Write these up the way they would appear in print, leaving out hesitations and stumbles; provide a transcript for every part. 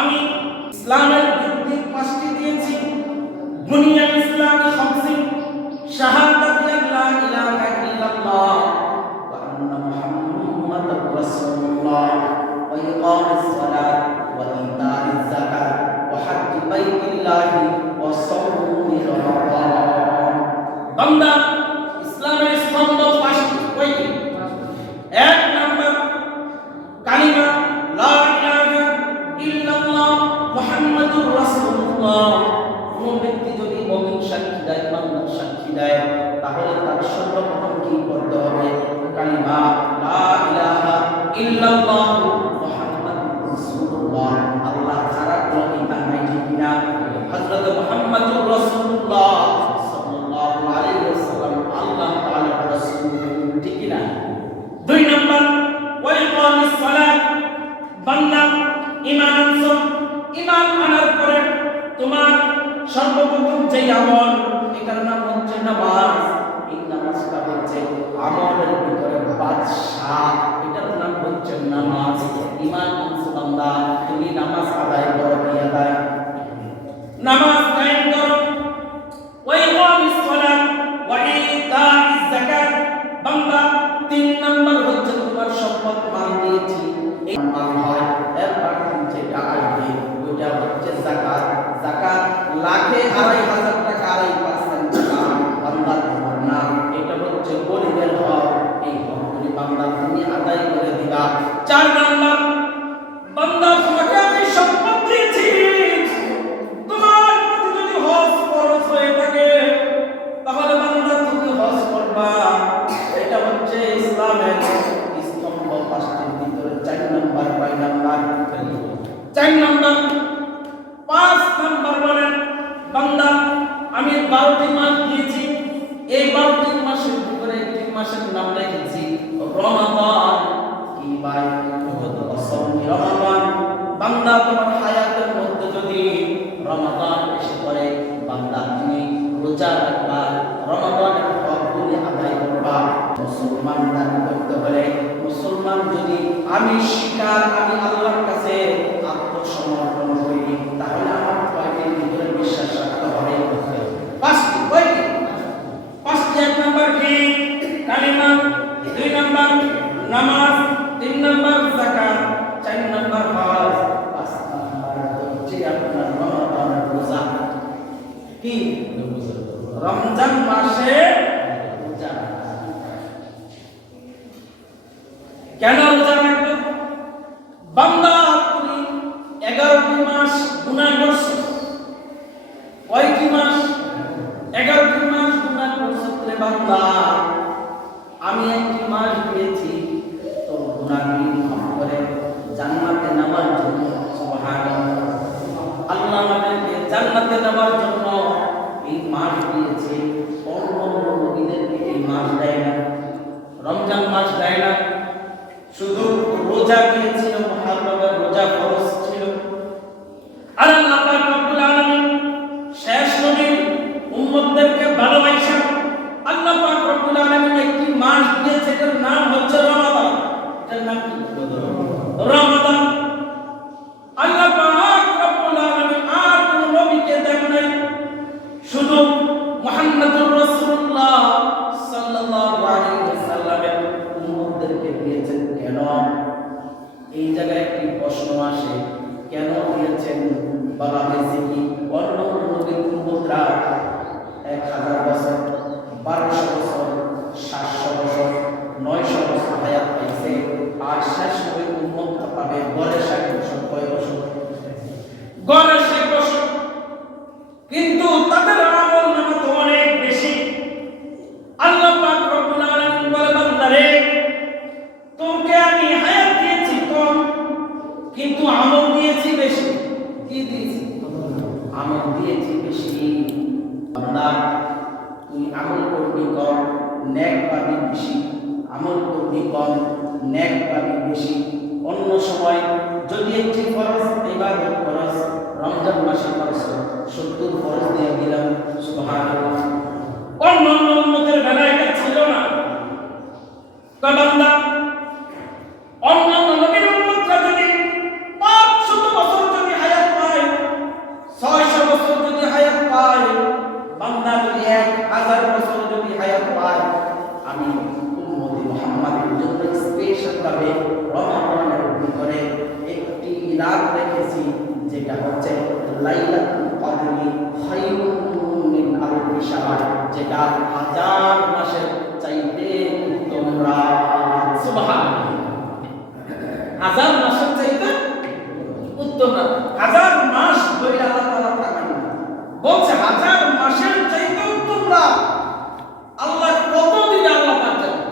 আমি ইসলামের ভিত্তি 5টি দিয়েছি। বুনিয়াল ইসলাম খামসি, শাহাদাতু আল্লা ইলাহা ইল্লাল্লাহ ওয়া আন্না মুহাম্মাদার রাসূলুল্লাহ ওয়া ইকামিস সালাত ওয়া ইতাইজ যাকাত ওয়া হজ্জ বাইতিল্লাহি ওয়া সাওমি রমাদান। বান্দা, ইসলামের স্তম্ভ 5টি। কয়টি? 1 নাম্বার কালিমা লা ইলাহা ইল্লাল্লাহ মুহাম্মাদুর রাসূলুল্লাহ। কোন ব্যক্তি যদি মুমিন সাক্ষী দেয়, ইমানদার সাক্ষী দেয়, তাহলে তার সর্বপ্রথম কি করতে হবে? কালিমা লা ইলাহা ইল্লাল্লাহ মুহাম্মাদুর রাসূলুল্লাহ। আল্লাহ ছাড়া কোনো ইলাহ নাই, ঠিক কিনা? হযরত মুহাম্মাদুর রাসূলুল্লাহ সাল্লাল্লাহু আলাইহি ওয়াসাল্লাম আল্লাহ তাআলার রাসূল, ঠিক কিনা? 2 নাম্বার ওয়া ইকামিস সালাত। বান্দা, ঈমান আনছো, ঈমান আনার পরে তোমার সর্বপ্রথম যে আমল, এটার নাম হচ্ছে নামাজ। এই নামাজটা হচ্ছে আমলের ভিতরে বাদশা, এটার নাম হচ্ছে নামাজ। ঈমান আনছো বান্দা, তুমি নামাজ আদায় করো, কি আদায়? নামাজ কায়েম করো। ওয়া ইকামিস সালাত ওয়া ইতাইজ যাকাত। বান্দা, 3 নাম্বার হচ্ছে তোমার সম্পদ মাল দিয়েছি, এই মাল হয় এরপর যেটা আসবে ওটা হচ্ছে যাকাত। যাকাত লাখে 2,500 টাকা, 2.5% টাকা বান্দার তোমার না, এটা হচ্ছে গরিবের হক। এই হকগুলি বান্দা তুমি আদায় করে দিবা। 4 নাম্বার, বান্দা তোমাকে আমি সম্পদ দিয়েছি, তোমার প্রতি যদি হজ ফরজ হয়ে থাকে তাহলে বান্দা তুমি হজ করবা। এটা হচ্ছে ইসলামের স্তম্ভ 5টির ভিতরে 4 নাম্বার। 5 নাম্বার 4 নাম্বার 5 নাম্বার বলেন, বান্দা আমি 12টি মাস দিয়েছি, এই 12টি মাসের ভিতরে একটি মাসের নাম রেখেছি রমাদান। কি ভাই? সাওমি রমাদান। বান্দা, তোমার হায়াতের মধ্যে যদি রমাদান এসে পড়ে, বান্দা তুমি রোজা রাখবা, রমাদানের হকগুলি আদায় করবা। মুসলমান দাবি করতে হলে, মুসলমান যদি আমি স্বীকার, আমি আল্লাহর কাছে আত্মসমর্পণ করি, তাহলে আমার কয়টির ভিতরে বিশ্বাস রাখতে হবে? 5টি। কয়টি? 5টি। 1 নাম্বার কি? কালিমা। 2 নাম্বার নামাজ। 3 নাম্বার যাকাত। 4 নাম্বার হজ। 5 নাম্বার হচ্ছে আপনার রমাদানের রোজা। কি? রমজান মাসে রোজা। কেন রোজা রাখবে? বান্দা, তুমি 11টি মাস গুনাহ করছো। কয়টি মাস? 11টি মাস গুনাহ করছো রে বান্দা। আমি 1টি মাস দিয়েছি তোর গুনাহগুলি মাফ করে জান্নাতে নেওয়ার জন্য। সুবহানাল্লাহ। আল্লাহ আমাদেরকে জান্নাতে নেওয়ার জন্য এই মাস দিয়েছে। অন্য নবীদেরকে এই মাস দেয় না, রমজান মাস দেয় না। শুধু রোজা দিয়েছিল, মুহররমের রোজা ফরজ ছিল। আর আল্লাহ পাক রব্বুল আলামিন শেষ নবীর উম্মতদেরকে ভালোবাসা আল্লাহ পাক রব্বুল আলামিন একটি মাস দিয়েছে, এর নাম হচ্ছে রমাদান। এর নাম কি? রমাদান। আল্লাহ পাক রব্বুল আলামিন আর কোন নবীকে দেন নাই, শুধু মুহাম্মদুর রাসূলুল্লাহ সাল্লাল্লাহু আলাইহি ওয়াসাল্লামের উম্মতদেরকে দিয়েছেন। কেন? এই জায়গায় একটি প্রশ্ন আসে, কেন দিয়েছেন? বলা হয়েছে কি অন্য নবীর উম্মতরা 1000 বছর, 1200 বছর, 700 বছর, 900 বছর হায়াত পাইছে, আর শেষ নবীর উম্মতরা পাবে গড়ে 60 বছর। কয় বছর? গড়ে 60 বছর। কিন্তু তাদের আমল নামা তো অনেক বেশি। আল্লাহ পাক রব্বুল আলামিন বলে, বান্দারে তোকে আমি হায়াত দিয়েছি কম, কিন্তু আমল দিয়েছি বেশি। কি দিয়েছি? আমল দিয়েছি বেশি। বান্দা, তুই আমল করবি কম, নেক পাবি বেশি। আমল করবি কম, নেক পাবি বেশি। অন্য সময় যদি একটি ফরজ ইবাদত করস, রমজান মাসে করস, 70 ফরজ দিয়ে দিলাম। সুবহানাল্লাহ। অন্য উম্মতের বেলায় এটা ছিল না। বান্দা, অন্য নবীর উম্মতরা যদি 500 বছর যদি হায়াত হাজার মাসের চাইতে উত্তম রাত। হাজার মাস ধরে আল্লাহ তাআলা তাকান বলছে হাজার মাসের চাইতে উত্তম রাত। আল্লাহ কত দিনে আল্লাহ পাক জানেন।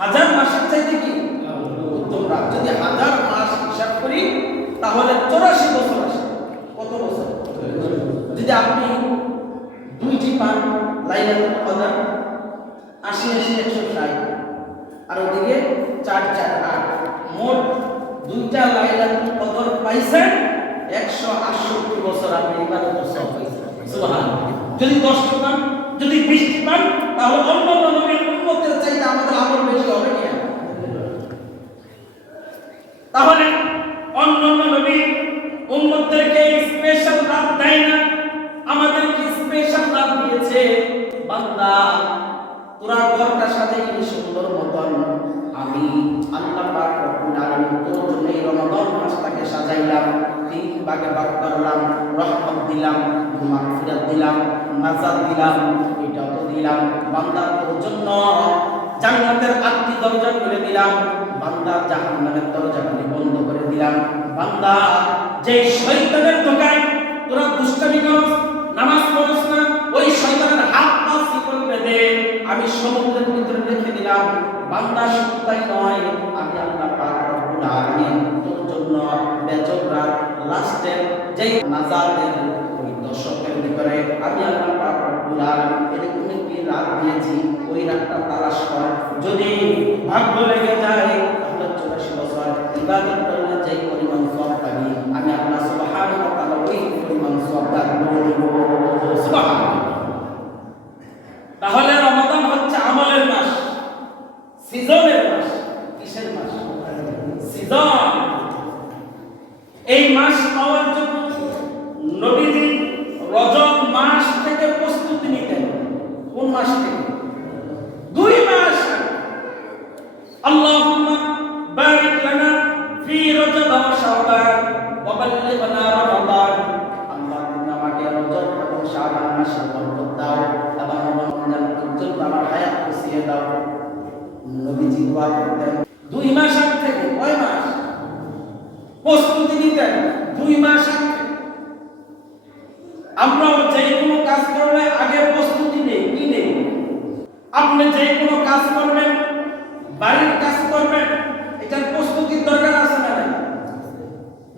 হাজার মাসের চাইতে কি উত্তম রাত। যদি হাজার মাস হিসাব করি তাহলে 84 বছর আসে। কত বছর? যদি আপনি দুইটি পান লাইলাতুল কদর 80 160 আর ওদিকে 4 4 8 মোট দুইটা লাইলাতুল কদর পাইছেন 168 বছর আপনি ইবাদত সব পাইছেন। সুবহানাল্লাহ। যদি 10টি পান, যদি 20টি পান, তাহলে অন্যান্য নবীর উম্মতের চাইতে আমাদের আমল বেশি হবে কি? তাহলে অন্যান্য নবীর উম্মতদেরকে স্পেশাল রাত দেয় না, আমাদেরকে স্পেশাল রাত দিয়েছে। বান্দা তোরা ঘরটা সাজাইলি সুন্দর মতন, আমি আল্লাহ পাক রব্বুল আলামিন তোর জন্য এই রমাদান মাসটাকে সাজাইলাম, 3 ভাগে ভাগ করলাম, রহমত দিলাম, মাগফিরাত দিলাম, নাজাত দিলাম, এটা তো দিলাম। বান্দা তোর জন্য জান্নাতের 8টি দরজা খুলে দিলাম, বান্দা জাহান্নামের দরজাগুলি বন্ধ করে দিলাম। বান্দা যে শয়তানের ধোঁকায় তোরা দুষ্টামি করস, নামাজ পড়স না, ওই শয়তানের হাত পা শিকল বেঁধে আমি সমুদ্রের ভিতরে রেখে দিলাম। বান্দা শুধু তাই নয়, আমি আল্লাহ পাক রব্বুল আলামিন তোর জন্য বেজর রাত লাস্টের যেই নাজাতের ওই দশকের ভিতরে আমি আল্লাহ পাক রব্বুল আলামিন এরকম একটি রাত দিয়েছি, ওই রাতটা তালাশ কর। যদি ভাগ্য লেগে যায় তাহলে 84 বছর ইবাদত করলে যেই পরিমাণ সওয়াব পাবি, আমি আল্লাহ সুবহানাহু ওয়া তাআলা ওই পরিমাণ সওয়াব দান করে দেব। সুবহানাল্লাহ। তাহলে রমাদান হচ্ছে আমলের মাস, সিজনের মাস। কিসের মাস? সিজন। এই মাস পাওয়ার জন্য নবীজি রজব মাস থেকে প্রস্তুতি নিতেন। কোন মাস থেকে? 2 মাস। আল্লাহুম্মা বারিক লানা ফি রজব ওয়া শাবান ওয়া বাল্লিগনা রমাদান। আল্লাহ তুমি আমাকে রজব এবং শাবান মাসে বরকত দাও এবং রমজান পর্যন্ত আমার হায়াত বসিয়ে দাও। নবীজি দোয়া করতেন 2 মাস আগে থেকে। কয় মাস প্রস্তুতি নিতেন? 2 মাস আগে। আমরাও যে কোনো কাজ করলে আগে প্রস্তুতি নেই। কি নেই? আপনি যে কোনো কাজ করবেন, বাড়ির কাজ করবেন, এটার প্রস্তুতির দরকার আছে না?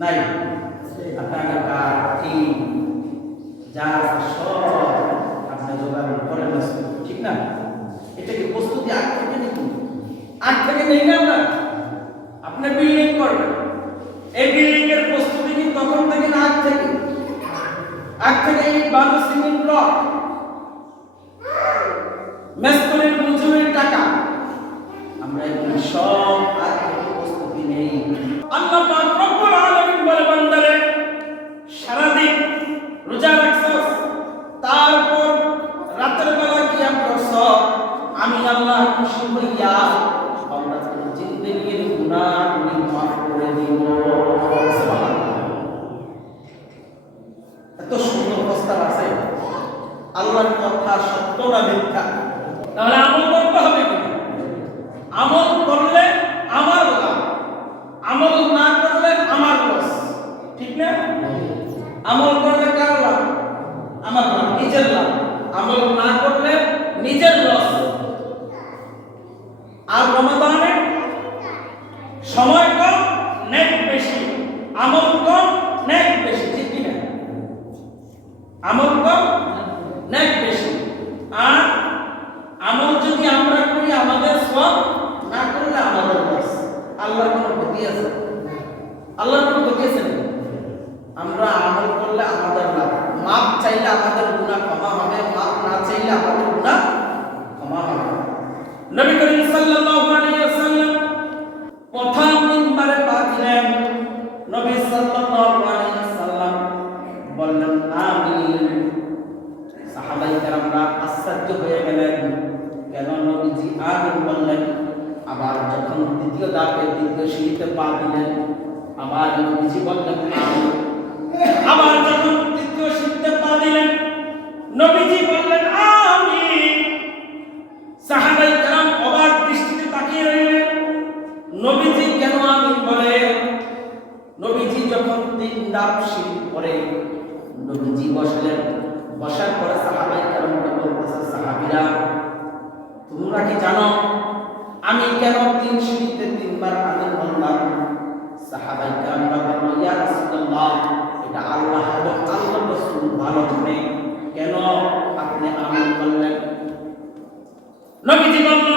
নাই। আপনার কাজ কি যা সব আপনি জোগাড় করেন, ঠিক না? এটা কি প্রস্তুতি আগ থেকে নেই? আগ থেকে নেই না আমরা? আপনি বিল্ডিং করবেন, এই বিল্ডিং এর প্রস্তুতি কি তখন থেকে না আগ থেকে? আগ থেকে এই বালু সিমেন্ট ব্লক, মেস্তরের মজুরির টাকা, আমরা এগুলো সব আগ থেকে প্রস্তুতি নেই। আল্লাহ পাক রব্বুল আলামিন বলে বান্দারে সারাদিন রোজা রাখছস, তারপর রাতের বেলা কিয়াম করছস, আমি আল্লাহ খুশি হইয়া বান্দার জিন্দেগির গুনাহগুলি মাফ করে দিব। সুবহানাল্লাহ। এত সুন্দর প্রস্তাব আছে। আল্লাহর কথা সত্য না মিথ্যা? তাহলে আমল করতে হবে কি? আমল করলে আমার লাভ, আমল না করলে আমার লস, ঠিক না? আমল করলে কার লাভ? আমার লাভ, নিজের লাভ। আমল না করলে নিজের লস। আর রমাদানে সময় কম, নেক বেশি, আমল কম, নেক বেশি, ঠিক কি না? আমল কম, নেক বেশি। আর আমল যদি আমরা করি আমাদের সওয়াব, না করলে আমাদের লস। আল্লাহর কোনো ক্ষতি আছে? আল্লাহর কোনো ক্ষতি আছে না? আমরা আমল করলে আমাদের লাভ, মাপ চাইলে আমাদের গুনাহ ক্ষমা হবে, মাপ না চাইলে আমাদের গুনাহ ক্ষমা হবে। নবী করিম সাল্লাল্লাহু আলাইহি ওয়াসাল্লাম প্রথম মিম্বারে পা দিলেন, নবী সাল্লাল্লাহু আলাইহি ওয়াসাল্লাম বললেন আমিন। সাহাবায়ে কেরামরা আশ্চর্য হয়ে গেলেন, কেন নবীজি আমিন বললেন? আবার যখন দ্বিতীয় ধাপে দ্বিতীয় সিঁড়িতে পা দিলেন, আবার নবীজি বললেন আমিন। আবার যখন তৃতীয় সিঁড়িতে পা দিলেন, নবীজি বললেন আমিন। সাহাবায়ে কেরাম অবাক দৃষ্টিতে তাকিয়ে রইলেন। নবীজি কেন আমিন বলে? নবীজি যখন 3 ধাপ সিঁড়ি পরে নবীজি বসলেন, বসার পরে সাহাবায়ে কেরামকে বলতেছে, সাহাবীরা তোমরা কি জানো আমি কেন 3 সিঁড়িতে 3 বার আমিন বললাম? সাহাবায়ে কেরামরা বলল, ইয়া রাসূলুল্লাহ, এটা আল্লাহ এবং আল্লাহর রাসূল ভালো জানে, কেন আপনি আমিন বললেন? নবীজি বলল,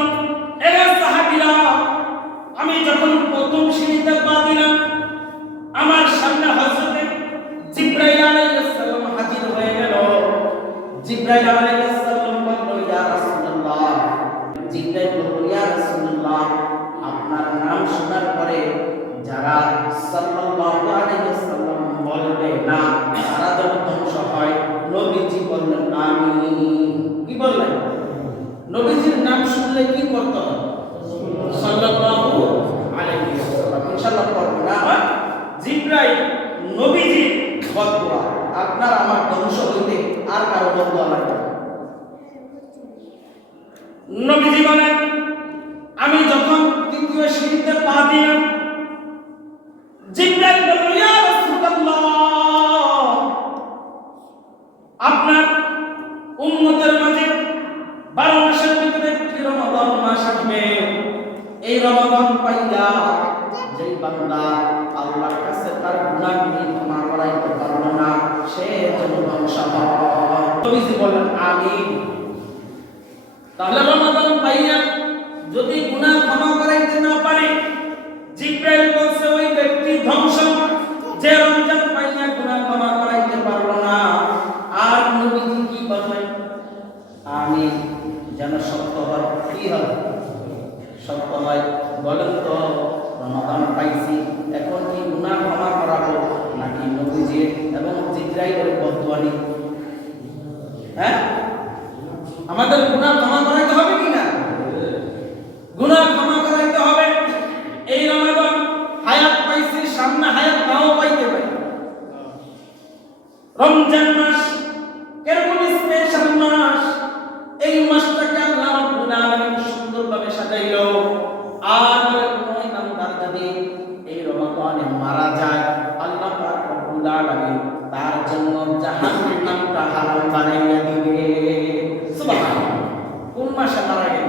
এরা সাহাবীরা, আমি যখন প্রথম সিঁড়িতে পা দিলাম, আমার সামনে হযরতে জিবরাইল আলাইহিস সালাম হাজির হয়ে গেল। জিবরাইল আলাইহিস সালাম বলল, ইয়া রাসূলুল্লাহ, জিবরাইল বলল, ইয়া রাসূলুল্লাহ, আপনার নাম শোনার পরে যারা সাল্লাল্লাহু আলাইহি ওয়াসাল্লাম বলবে না তারা যেন ধ্বংস হয়। নবীজি বললেন আমিন। কি বললেন? নবীজির নাম শুনলে কি করতে হবে? সাল্লাল্লাহু আলাইহি ওয়াসাল্লাম ইনশাআল্লাহ পড়ব না। জিবরাইল নবীজি বদদুয়া, আপনার আমার ধ্বংস হইতে আর কারো বদদুয়া লাগবে না। নবীজি বলেন, আমি যখন তৃতীয় সিঁড়িতে পা দিলাম, জিবরাইল বলল, ইয়া রাসূলুল্লাহ, আপনার উম্মতের মাঝে 12 মাসের ভিতরে একটি রমাদান মাস আসবে। এই রমাদান পাইয়া যেই বান্দা আল্লাহর কাছে তার গুনাহগুলি ক্ষমা করাইতে পারবে না, সে যেন ধ্বংস হয়। নবীজি বলেন আমিন। তাহলে রমাদান পাইয়া যদি গুনাহ ক্ষমা করাইতে না পারে, জিবরাইল বলছে ওই ব্যক্তি ধ্বংস, যে রমজান পাইয়া গুনাহ ক্ষমা করাইতে পারলো না। আর নবীজি কি বলেন? আমিন। যেন সত্য হয়। কি হয়? সত্য হয়। বলেন তো, রমাদান পাইছি, এখন কি গুনাহ ক্ষমা করাবো নাকি নবীজি এবং জিবরাইলের বদদুয়া নিব? হ্যাঁ, আমাদের গুনাহ ক্ষমা করাইতে হবে কি না? গুনাহ ক্ষমা করাইতে হবে। এই রমাদান হায়াত পাইছি, সামনে হায়াত নাও পাইতে পারি। রমজান মাস কেরকম স্পেশাল মাস, এই মাসটাকে আল্লাহ রাব্বুল আলামিন সুন্দরভাবে সাজাইলো। আর কোন ইমানদার যদি এই রমাদানে মারা যায়, আল্লাহ পাক রব্বুল আলামিন তার জন্য জাহান্নামটা হারাম বানাইয়া দিবে। সুবহানাল্লাহ। কোন মাসে মারা গেল?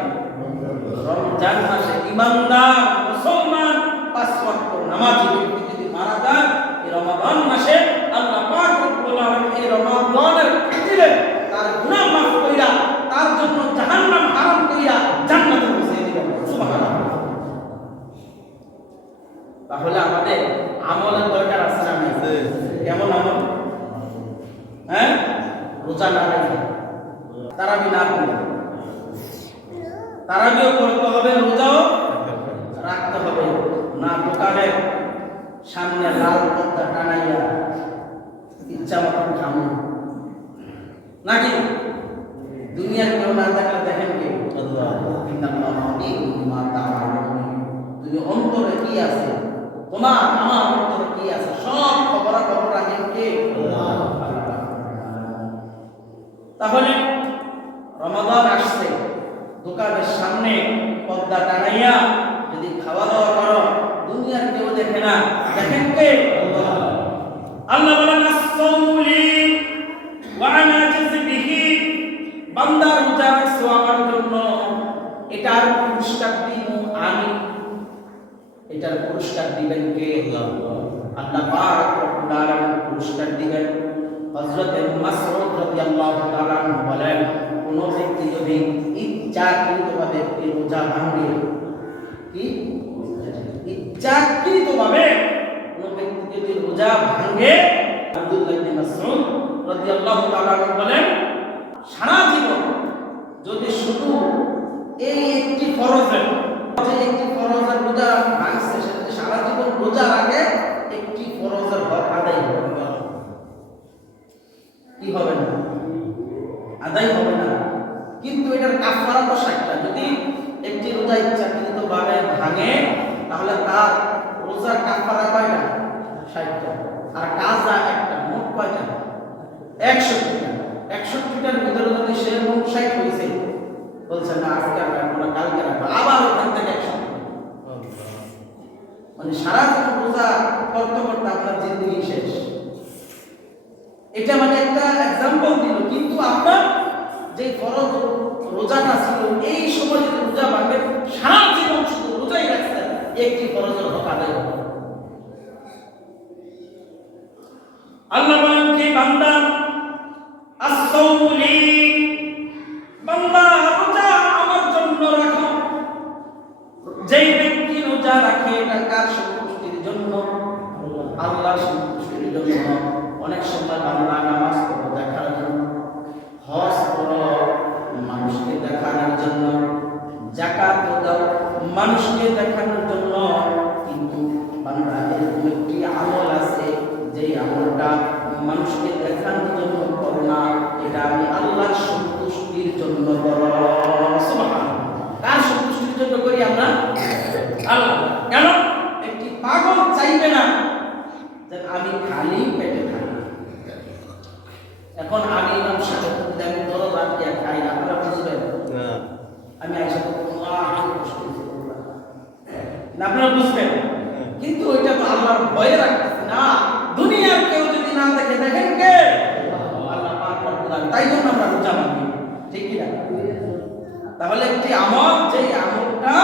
রমজান মাসে। ইমানদার মুসলমান 5 ওয়াক্ত নামাজি ব্যক্তি যদি মারা যায় এই রমাদান মাসে, আল্লাহ পাক রব্বুল আলামিন এই রমাদানের খাতিরে তার গুনাহ মাফ কইরা তার জন্য জাহান্নাম হারাম কইরা জান্নাতে পৌঁছে দিবেন। সুবহানাল্লাহ। তাহলে আমাদের আমলের দরকার আছে না? কেমন আমল? হ্যাঁ, রোজা না রাখলে, তারাবি না পড়লে, তারাবিও করতে হবে, রোজাও রাখতে হবে না। দোকানের সামনে লাল পর্দা টানাইয়া ইচ্ছা মতন খামো নাকি? দুনিয়ার কেউ না থাকলে দেখেন কে? তুমি অন্তরে কি আছে, তোমার আমার অন্তরে কি আছে, সব খবর রাখেন কে? তাহলে রমাদান আসছে, দোকানের সামনে পর্দা টানাইয়া যদি খাওয়া দাওয়া করো, দুনিয়ার কেউ দেখে না, দেখেন কে? আল্লাহ বলেন আসসাউলি ওয়া আনা আজজি বিহি, বান্দা রোজা রাখছো আমার জন্য, এটার পুরস্কার দিব আমি। এটার পুরস্কার দিবেন কে? আল্লাহ পাক রব্বুল আলামিন পুরস্কার দিবেন। হযরত মাসউদ রাদিয়াল্লাহু তাআলা বলেন, কোন ব্যক্তি যদি ইচ্ছাকৃতভাবে রোজা ভাঙে, কি ইচ্ছাকৃতভাবে কোন ব্যক্তি যদি রোজা ভাঙে, আব্দুল্লাহ ইবনে মাসউদ রাদিয়াল্লাহু তাআলা বলেন, সারা জীবন যদি শুধু এই একটি ফরজের রোজা ভাঙছে, সেটা সারা জীবন রোজা রাখে, একটি ফরজের হক আদায় হবে কি হবে না? আদায় হবে না। কিন্তু এটার কাফারা তো 60টা। যদি একটি রোজা ইচ্ছাকৃতভাবে ভাঙে, তাহলে তার রোজার কাফারা কয়টা? 60টা। আর কাজা একটা, মোট কয়টা? 61টা। 61টার ভিতরে যদি সে মোট 60 হয়েছে, বলছে না আজকে রাখবো না, কালকে রাখবো, আবার ওখান থেকে 100। মানে সারা জীবন রোজা করতে করতে আপনার জিন্দগি শেষ। এটা মানে একটা এক্সাম্পল দিল, কিন্তু আপনার যে ফরজ রোজাটা ছিল এই সময় যদি রোজা ভাঙে সারা জীবন শুধু রোজাই রাখছেন, একটি ফরজের হক আদায় হবে। আল্লাহ বলেন কি বান্দা আস-সাওমুলি, বান্দা রোজা আমার জন্য রাখো। যেই ব্যক্তি রোজা রাখে এটা কার সন্তুষ্টির জন্য? আল্লাহর সন্তুষ্টির জন্য। অনেক সময় বান্দা নামাজ পড়ো দেখার জন্য, হজ করো মানুষকে দেখানোর জন্য, যাকাত দাও মানুষকে দেখানোর জন্য, কিন্তু বান্দা এরকম একটি আমল আছে যে আমলটা মানুষকে দেখানোর জন্য করো না, এটা আমি আল্লাহর সন্তুষ্টির জন্য করো। সুবহানাল্লাহ। কার সন্তুষ্টির জন্য করি আমরা? আল্লাহ। কেন? একটি পাগল চাইবে না যে আমি খালি পেটে খাই। এখন আমি ইমাম সাহেব আমি দরজ আটকে খাই, আপনারা বুঝবেন না। আমি আইসা না, আপনারা বুঝবেন, কিন্তু ওইটা তো আল্লাহর ভয়ে রাখতেছে না। দুনিয়ার কেউ যদি না দেখে, দেখেন কে? আল্লাহ পাক রব্বুল আলামিন। তাই জন্য আমরা রোজা ভাঙি, ঠিক কি না? তাহলে একটি আমল, যে আমলটা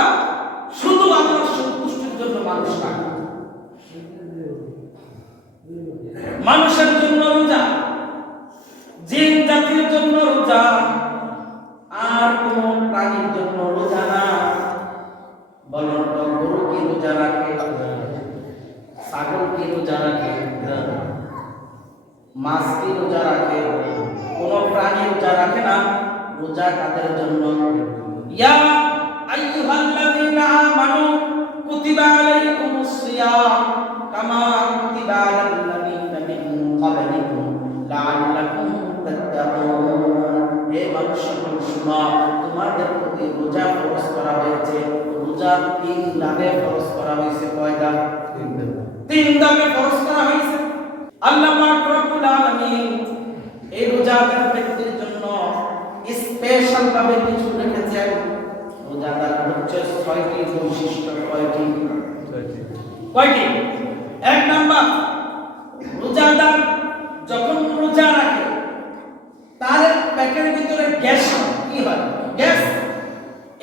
শুধু আল্লাহর সন্তুষ্টির জন্য মানুষ রাখে, মানুষের জন্য রোজা, জিন জাতির জন্য রোজা, আর কোন প্রাণীর জন্য রোজা না। বলুন তো, গরু কি রোজা রাখে? ছাগল কি রোজা রাখে? মাছ কি রোজা রাখে? কোন প্রাণী রোজা রাখে না। রোজা কাদের জন্য? ইয়া আইয়ুহাল্লাযীনা আমানু কুতিবা আলাইকুমুস সিয়াম কামা কুতিবা আলাল লাযীনা মিন ক্বাবলিকুম লাআল্লাকুম তাত্তাকুন। হে মানুষ শুনো, তোমাদের প্রতি রোজা ফরজ করা হয়েছে। রোজা 3 ধাপে ফরজ করা হয়েছে। কয়টা? 3 ধাপে ফরজ করা হয়েছে। আল্লাহ পাক রব্বুল আলামিন এই রোজাদার ব্যক্তির জন্য স্পেশাল ভাবে কিছু রেখেছেন। রোজাদার হচ্ছে 6টি বৈশিষ্ট্য। কয়টি? 1 নাম্বার, রোজাদার যখন রোজা রাখে তার পেটের ভিতরে গ্যাস কি হয়? গ্যাস।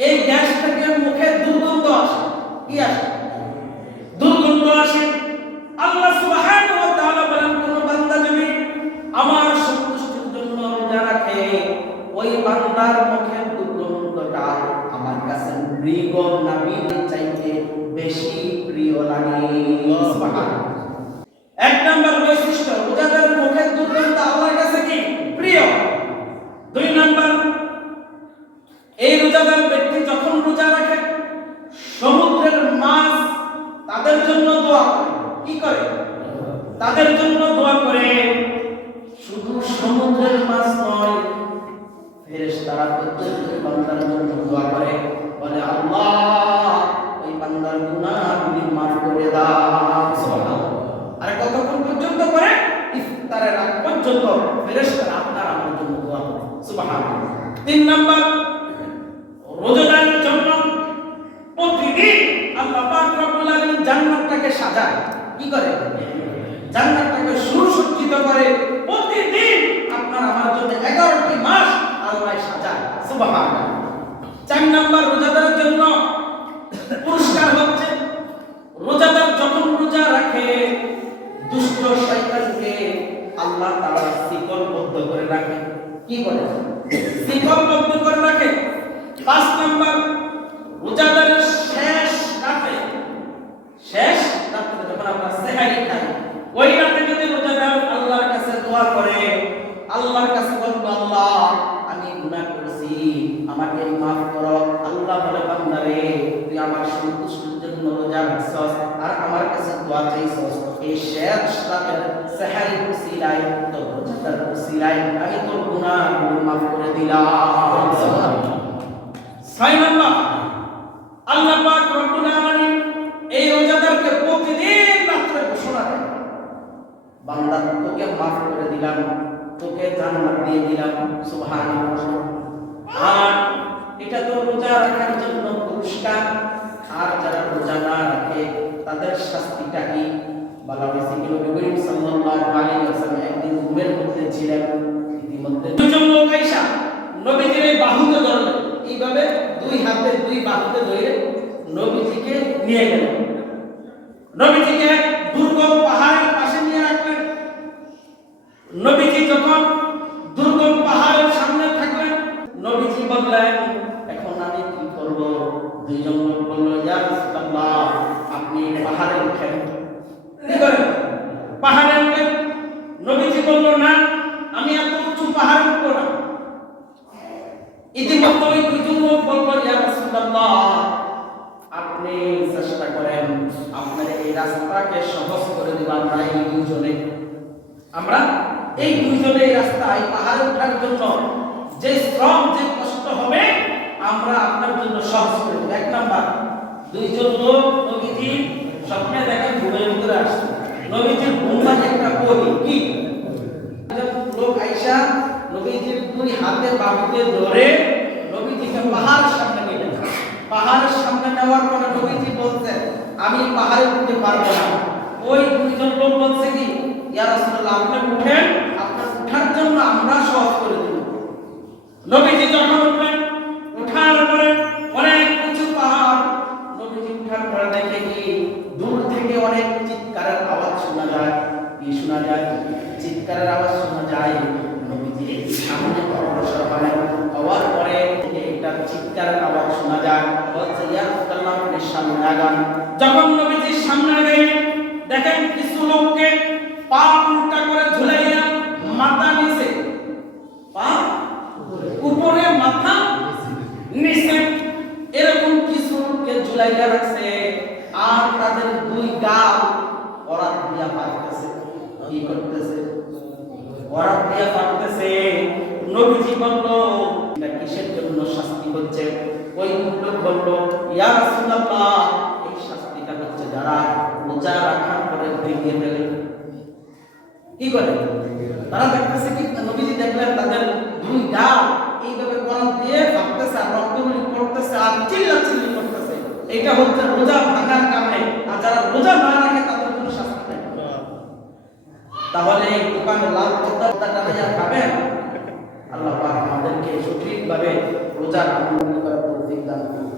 এই গ্যাস থেকে মুখে দুর্গন্ধ আসে। কি আসে? দুর্গন্ধ আসে। আল্লাহ সুবহানাহু ওয়া তাআলা বলেন, কোন বান্দা যদি আমার সন্তুষ্টির জন্য রোজা রাখে, ওই বান্দার মুখের দুর্গন্ধটা আমার কাছে মৃগ নাবির চাইতে বেশি প্রিয় লাগে। সুবহানাল্লাহ। 1 নাম্বার বৈশিষ্ট্য, রোজাদার মুখের দুর্গন্ধ আল্লাহর কাছে কি? প্রিয়। 2 নাম্বার, এই রোজাদার ব্যক্তি যখন রোজা রাখে সমুদ্রের মাছ তাদের জন্য দোয়া করে। কি করে? তাদের জন্য দোয়া করে। শুধু সমুদ্রের মাছ নয়, ফেরেশতারা প্রত্যেক বান্দার জন্য দোয়া করে, বলে আল্লাহ ওই বান্দার গুনাহগুলি মাফ করে দাও। সুবহানাল্লাহ। আর কতক্ষণ পর্যন্ত করে? ইফতারের আগ পর্যন্ত ফেরেশতারা আপনার আমার জন্য দোয়া করে। সুবহানাল্লাহ। 3 নাম্বার, রোজাদারের জন্য প্রতিদিন আল্লাহ পাক রব্বুল আলামিন জান্নাতটাকে সাজায়। কি করে? জান্নাতটাকে সুসজ্জিত করে। প্রতিদিন আপনার আমার জন্য 11টি মাস আল্লাহ সাজায়। সুবহানাল্লাহ। 4 নাম্বার, রোজাদারের জন্য পুরস্কার হচ্ছে, রোজাদার যখন রোজা রাখে দুষ্ট শয়তানকে আল্লাহ তাআলা শিকলবদ্ধ করে রাখে। কি করে? শিকলবদ্ধ করে রাখে। 5 নাম্বার, রোজাদারের শেষ রাতে যখন আমরা সেহরি খাই, ওই রাতে যদি রোজাদার আল্লাহর কাছে দোয়া করে, আল্লাহর কাছে বলবো আল্লাহ আমি গুনাহ করেছি, আমাকে মাফ করো। আল্লাহ বলে বান্দারে তুই আমার সন্তুষ্টির জন্য রোজা রাখছস আর আমার কাছে দোয়া চাইছস, এই শেষ রাতের সেহরি উসিলায় তোর রোজাদার উসিলায় আমি তোর গুনাহগুলো মাফ করে দিলাম। 6 নাম্বার, আল্লাহ পাক রব্বুল আলামিন এই রোজাদারকে প্রতিদিন রাতে ঘোষণা দেয়, বান্দা তোকে মাফ করে দিলাম, তোকে জান্নাত দিয়ে দিলাম। সুবহানাল্লাহ। আর এটা তো রোজা রাখার জন্য পুরস্কার। আর যারা রোজা না রাখে তাদের শাস্তিটা কি বলা হয়েছে? নবী করিম সাল্লাল্লাহু আলাইহি ওয়াসাল্লাম একদিন ঘুমের মধ্যে ছিলেন, ইতিমধ্যে দুজন লোক আইসা নবীজির এই বাহুতে ধরলেন, এইভাবে দুই হাতে দুই বাহুতে ধরে নবীজিকে নিয়ে গেলেন। নবীজিকে দুর্গম পাহাড়ের পাশে নিয়ে রাখলেন। নবীজি যখন দুর্গম পাহাড়ের সামনে থাকলেন, নবীজি বললেন, এখন আমি কি করব? দুইজন লোক বলল, ইয়া রাসূলুল্লাহ, আপনি পাহাড়ে উঠেন। কি করেন? পাহাড়ে উঠেন। নবীজি বলল, না, আমি এত উঁচু পাহাড়ে উঠবো না। ইতিমধ্যে ওই দুইজন লোক বলল, ইয়া রাসূলুল্লাহ, আপনি চেষ্টা করেন, আপনার এই রাস্তাকে সহজ করে দিব। আমরা এই দুইজনে এই রাস্তায় পাহাড়ে ওঠার জন্য যে শ্রম, যে কষ্ট হবে, আমরা আপনার জন্য সহজ করে দেব। এক নাম্বার, দুইজন লোক নবীজি স্বপ্নে দেখেন ঘুমের ভিতরে আসছে। নবীজির ঘুমবাজি একটা বই কি লোক আইসা নবীজির দুই হাতে বাহুতে ধরে নবীজিকে পাহাড়ের সামনে নিলেন। পাহাড়ের সামনে নেওয়ার পরে নবীজি বলছেন, আমি পাহাড়ে উঠতে পারবো না। ওই দুইজন লোক বলছে কি, ইয়া রাসূলুল্লাহ, আপনি উঠেন, আপনার উঠার জন্য আমরা সহজ করে দেব। নবীজি যখন উঠলেন, উঠার পরে অনেক উঁচু পাহাড়। নবীজি উঠার পরে দেখে কি দূর থেকে অনেক চিৎকারের আওয়াজ শোনা যায়। কি শোনা যায়? চিৎকারের আওয়াজ শোনা যায়। নবীজি সামনে অগ্রসর হলেন, হওয়ার পরে একটা চিৎকারের আওয়াজ শোনা যায়। বলছে, ইয়া রাসূলুল্লাহ, আপনি সামনে আগান। যখন নবীজি সামনে আগাইলেন, দেখেন কিছু লোককে পা উল্টা করে ঝুলাইয়া, মাথা নিচে, পা উপরে, মাথা নিচে, এরকম কিছু লোককে ঝুলাইয়া রাখছে। আর তাদের দুই গাল করাত দিয়া পাকতেছে। কি করতেছে? করাত দিয়া পাকতেছে। নবীজি বলল, এটা কিসের জন্য শাস্তি হচ্ছে? ওই লোক বলল, ইয়া রাসূলুল্লাহ, এই শাস্তিটা হচ্ছে যারা রোজা রাখার পরে ভেঙে ফেলে। কি করে? তারা দেখতেছে কি, নবীজি দেখলেন তাদের দুই গাল এইভাবে করাত দিয়ে পাকতেছে, আর রক্তগুলি পড়তেছে, আর চিল্লাচিল্লি করতেছে। এটা হচ্ছে রোজা ভাঙার কারণে। আর যারা রোজা না রাখে তাদের জন্য শাস্তি নাই। তাহলে দোকানে লাল পর্দা টানাইয়া খাবেন? আল্লাহ পাক আমাদেরকে সঠিকভাবে রোজার আমল করার তৌফিক দান করুন।